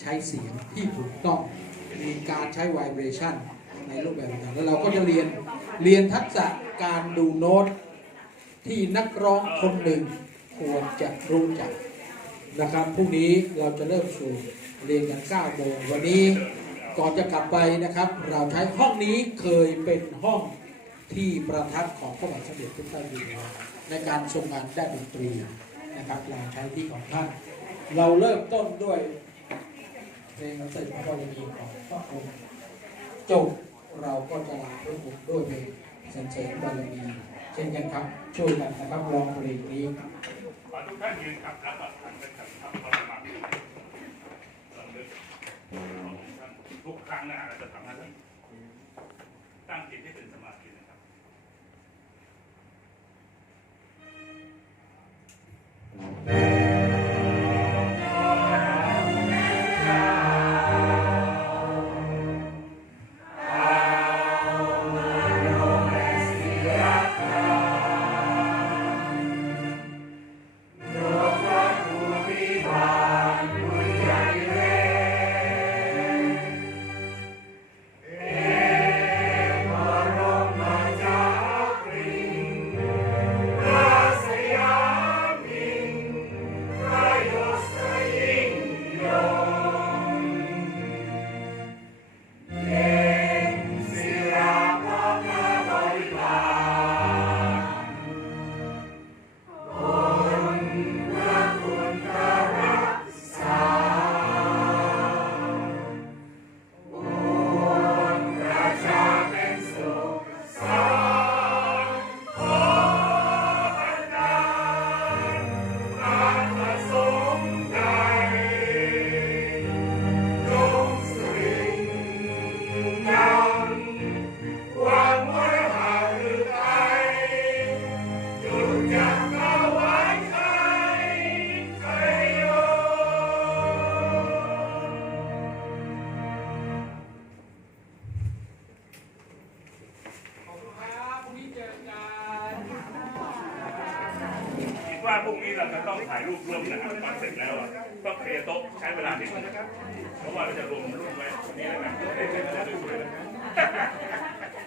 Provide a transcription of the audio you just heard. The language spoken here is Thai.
ใช้เสียงที่ถูกต้อง มีการใช้ไวเบรชั่นในรูปแบบต่างๆแล้วเราก็จะเรียนเรียนทักษะการดูโน้ตที่นักร้องคนหนึ่งควรจะรู้จักนะครับพรุ่งนี้เราจะเริ่มสู่เรียนกัน9โมงวันนี้ก่อนจะกลับไปนะครับ เราใช้ห้องนี้เคยเป็นห้องที่ประทับของพระบาทสมเด็จพระเจ้าอยู่หัวในการทรงงานด้านดนตรีนะครับเราใช้ที่ของท่าน เราเริ่มต้นด้วย เพลงเสด็จพระบรมีของพระองค์จบเราก็จะลาพระองค์ด้วยเพลงสรรเสริญบารมีเช่นกันครับ ช่วยกันนะครับร้องเพลงนี้ขอทุกท่านยืนครับแล้วก็หันไปทางพระประมาพิไทยลำลึกของท่านทุกครั้งนะเราจะทำให้ท่ตั้งจิตให้เป็นสมาธิ ว่าพรุ่งนี้เราจะต้องถ่ายรูปร่วมนะครับตอนเสร็จแล้วอะก็เคลียร์โต๊ะใช้เวลานิดนึงเพราะว่าเราจะรวมรูปไว้นี่นะครับจะได้สวยๆนะครับ